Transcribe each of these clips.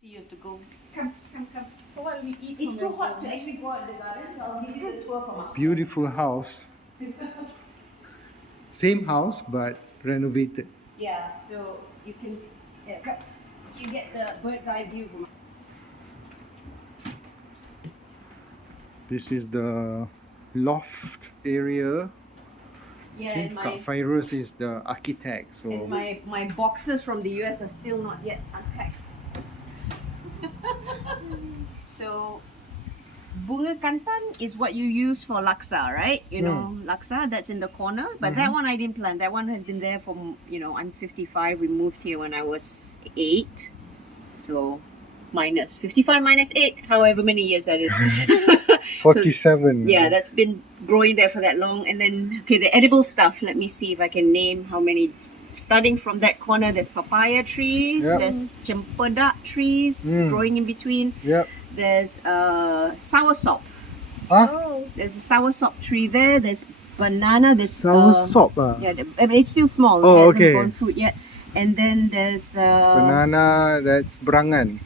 See you to go. Come. So what will you eat? It's too hot to actually go out in the garden, so I'll give you a tour from outside. Beautiful house. Same house but renovated. Yeah, so you can you get the bird's eye view from. This is the loft area. Yeah, See, and my Firus is the architect. So and my boxes from the US are still not yet unpacked. So bunga kantan is what you use for laksa, right? You know, laksa, that's in the corner. But that one I didn't plant. That one has been there for, I'm 55. We moved here when I was 8. So minus 55 minus 8, however many years that is. 47. Yeah, that's been growing there for that long. And then, okay, the edible stuff, let me see if I can name how many. Starting from that corner, there's papaya trees, Yep. there's cempedak trees growing in between. Yep. There's soursop. Huh? Oh. There's a soursop tree there. There's banana. There's Soursop. Yeah, I mean, it's still small. Oh, It hasn't okay. borne fruit yet. And then there's Banana, that's berangan.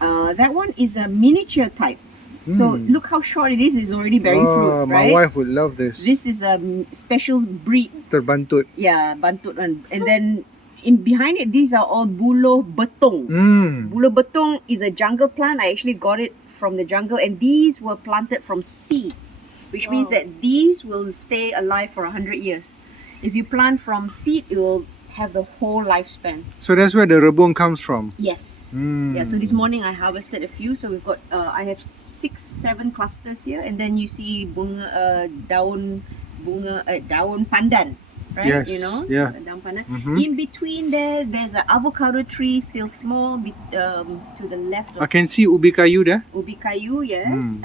that one is a miniature type. So look how short it is. It's already bearing fruit, My right? wife would love this. This is a special breed. Terbantut. Yeah, bantut one. And then behind it, these are all bulo betong. Bulo betong is a jungle plant. I actually got it from the jungle, and these were planted from seed, which means that these will stay alive for 100 years. If you plant from seed, it will have the whole lifespan. So that's where the rebung comes from. Yes. Yeah, so this morning I harvested a few. So we've got, I have 6-7 clusters here, and then you see daun pandan, right? Yes, You know, yeah. daun pandan. In between there's an avocado tree, still small, to the left I of can see ubi kayu there. ubi kayu. Yes.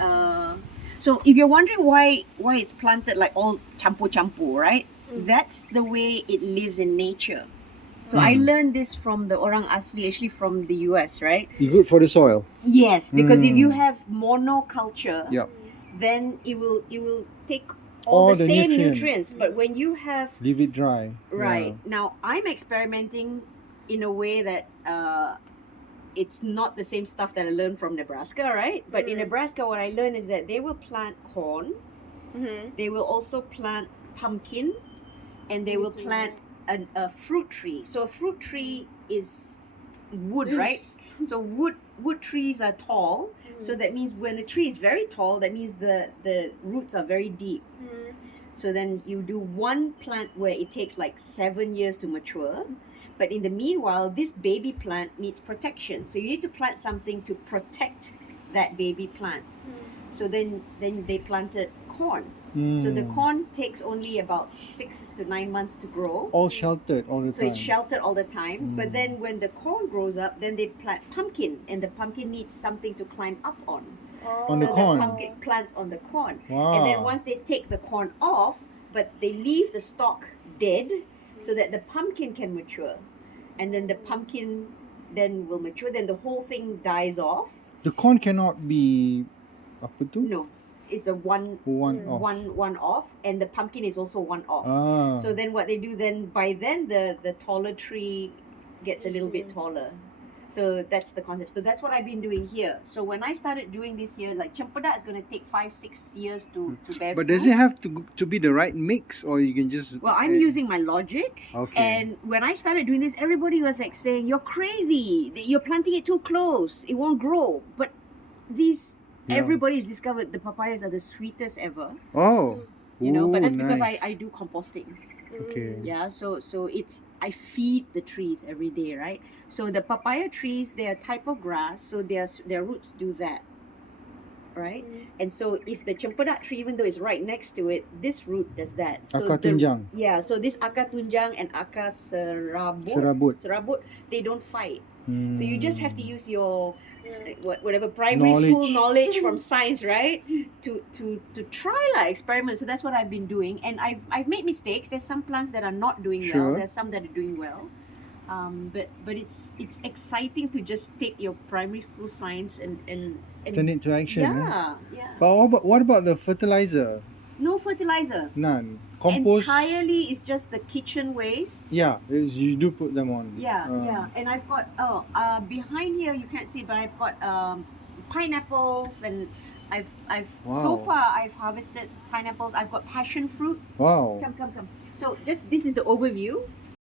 So if you're wondering why it's planted like all campur, right? That's the way it lives in nature. So I learned this from the orang asli, actually from the US, right? Good for the soil. Yes, because if you have monoculture, Yep. then it will take all the same nutrients. But when you have Leave it dry. right now, I'm experimenting in a way that it's not the same stuff that I learned from Nebraska, right? But in Nebraska, what I learned is that they will plant corn, they will also plant pumpkin, and they will plant a fruit tree. So a fruit tree is wood, right? So wood trees are tall. So that means when a tree is very tall, that means the roots are very deep. So then you do one plant where it takes like 7 years to mature. But in the meanwhile, this baby plant needs protection. So you need to plant something to protect that baby plant. So then they planted corn. So the corn takes only about 6 to 9 months to grow. All sheltered all the So time. it's sheltered all the time. But then when the corn grows up, then they plant pumpkin, and the pumpkin needs something to climb up on. On So the corn. pumpkin plants on the corn. Wow. And then once they take the corn off, but they leave the stalk dead so that the pumpkin can mature. And then the pumpkin then will mature, then the whole thing dies off. The corn cannot be apa tu? No. It's a one off, and the pumpkin is also one off. So then what they do by then the taller tree gets a little bit taller. So that's the concept. So that's what I've been doing here. So when I started doing this here, like cempedak is going to take 5-6 years to bear But fruit. does it have to be the right mix, or you can just? Well, I'm using my logic. Okay. And when I started doing this, everybody was like saying, "You're crazy. You're planting it too close. It won't grow." But everybody's discovered the papayas are the sweetest ever. Oh. But that's Ooh, because nice. I do composting. Okay. Yeah, so it's I feed the trees every day, right? So the papaya trees, they're a type of grass, so their roots do that, right? And so if the cempedak tree, even though it's right next to it, this root does that. So Akar tunjang. So this akar tunjang and akar serabut, they don't fight. So you just have to use your whatever primary school knowledge from science, right? To try experiment. So that's what I've been doing, and I've made mistakes. There's some plants that are not doing well. There's some that are doing well. But it's exciting to just take your primary school science and Turn it to action. yeah. But what about the fertilizer? No fertilizer. None. compost. entirely is just the kitchen waste. Yeah, you do put them on. Yeah, yeah. And I've got behind here you can't see, but I've got pineapples, and I've so Wow. far I've harvested pineapples. I've got passion fruit. Wow. Come. So this is the overview.